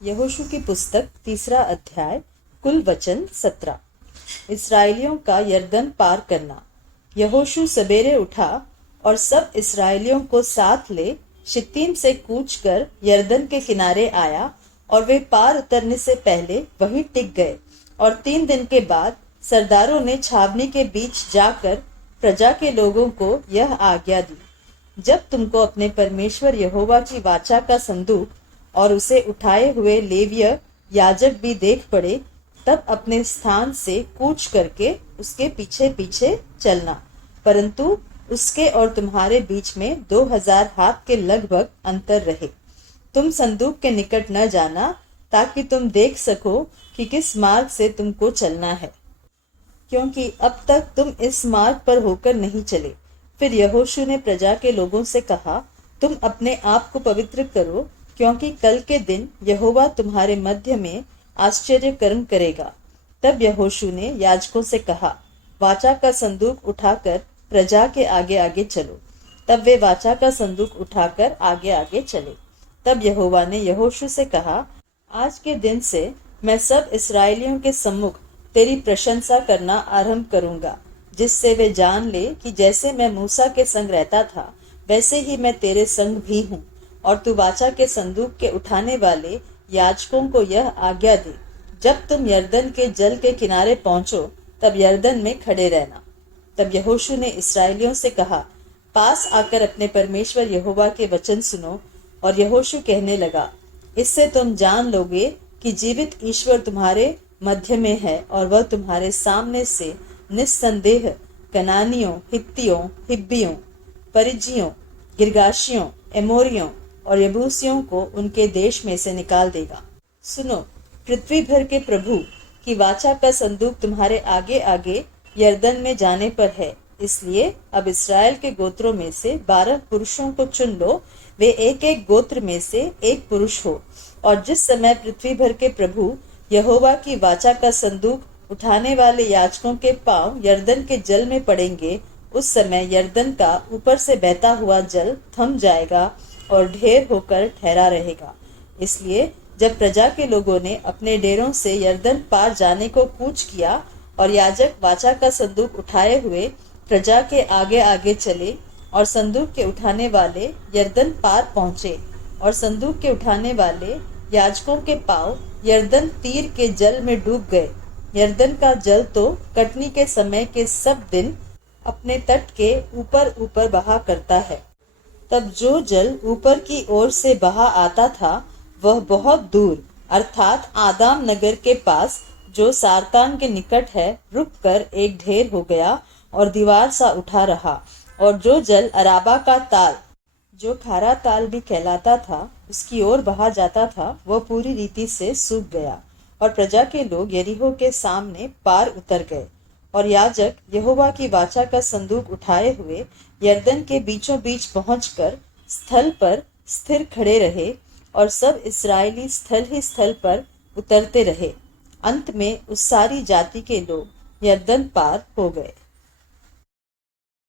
यहोशू की पुस्तक 3 अध्याय कुल वचन 17। इसराइलियों का यरदन पार करना। यहोशू सवेरे उठा और सब इसराइलियों को साथ ले शित्तीम से कूच कर यरदन के किनारे आया और वे पार उतरने से पहले वहीं टिक गए। और 3 दिन के बाद सरदारों ने छावनी के बीच जाकर प्रजा के लोगों को यह आज्ञा दी, जब तुमको अपने परमेश्वर यहोवा की वाचा का संदूक और उसे उठाए हुए लेविय याजक भी देख पड़े, तब अपने स्थान से कूच करके उसके पीछे पीछे चलना, परंतु उसके और तुम्हारे बीच में 2000 हाथ के लगभग अंतर रहे। तुम संदूक के निकट न जाना, ताकि तुम देख सको कि किस मार्ग से तुमको चलना है, क्योंकि अब तक तुम इस मार्ग पर होकर नहीं चले। फिर यहोशू ने प्रजा के लोगों से कहा, तुम अपने आप को पवित्र करो, क्योंकि कल के दिन यहोवा तुम्हारे मध्य में आश्चर्य कर्म करेगा। तब यहोशू ने याजकों से कहा, वाचा का संदूक उठाकर प्रजा के आगे आगे चलो। तब वे वाचा का संदूक उठाकर आगे आगे चले। तब यहोवा ने यहोशू से कहा, आज के दिन से मैं सब इसराइलियों के सम्मुख तेरी प्रशंसा करना आरंभ करूंगा, जिससे वे जान ले कि जैसे मैं मूसा के संग रहता था, वैसे ही मैं तेरे संग भी हूँ। और तू वाचा के संदूक के उठाने वाले याजकों को यह आज्ञा दे, जब तुम यरदन के जल के किनारे पहुंचो, तब यरदन में खड़े रहना। तब यहोशू ने इसराइलियों से कहा, पास आकर अपने परमेश्वर यहोवा के वचन सुनो। और यहोशू कहने लगा, इससे तुम जान लोगे कि जीवित ईश्वर तुम्हारे मध्य में है, और वह तुम्हारे सामने से निस्संदेह कनानियों, हित्तियों, हिब्बियों, परिज्जियों, गिर्गाशियों, एमोरियों और यबूसियों को उनके देश में से निकाल देगा। सुनो, पृथ्वी भर के प्रभु की वाचा का संदूक तुम्हारे आगे आगे यरदन में जाने पर है। इसलिए अब इस्राएल के गोत्रों में से 12 पुरुषों को चुन लो, वे एक एक गोत्र में से एक पुरुष हो। और जिस समय पृथ्वी भर के प्रभु यहोवा की वाचा का संदूक उठाने वाले याजकों के पांव यरदन के जल में पड़ेंगे, उस समय यरदन का ऊपर से बहता हुआ जल थम जाएगा और ढेर होकर ठहरा रहेगा। इसलिए जब प्रजा के लोगों ने अपने डेरों से यरदन पार जाने को कूच किया और याजक वाचा का संदूक उठाए हुए प्रजा के आगे आगे चले, और संदूक के उठाने वाले यरदन पार पहुंचे, और संदूक के उठाने वाले याजकों के पांव यरदन तीर के जल में डूब गए। यरदन का जल तो कटनी के समय के सब दिन अपने तट के ऊपर ऊपर बहा करता है। तब जो जल ऊपर की ओर से बहा आता था, वह बहुत दूर अर्थात आदाम नगर के पास, जो सारतान के निकट है, रुककर एक ढेर हो गया और दीवार सा उठा रहा। और जो जल अराबा का ताल, जो खारा ताल भी कहलाता था, उसकी ओर बहा जाता था, वह पूरी रीति से सूख गया। और प्रजा के लोग यरीहो के सामने पार उतर गए। और याजक यहोवा की वाचा का संदूक उठाए हुए यरदन के बीचों बीच पहुंचकर स्थल पर स्थिर खड़े रहे, और सब इस्राएली स्थल ही स्थल पर उतरते रहे। अंत में उस सारी जाति के लोग यरदन पार हो गए।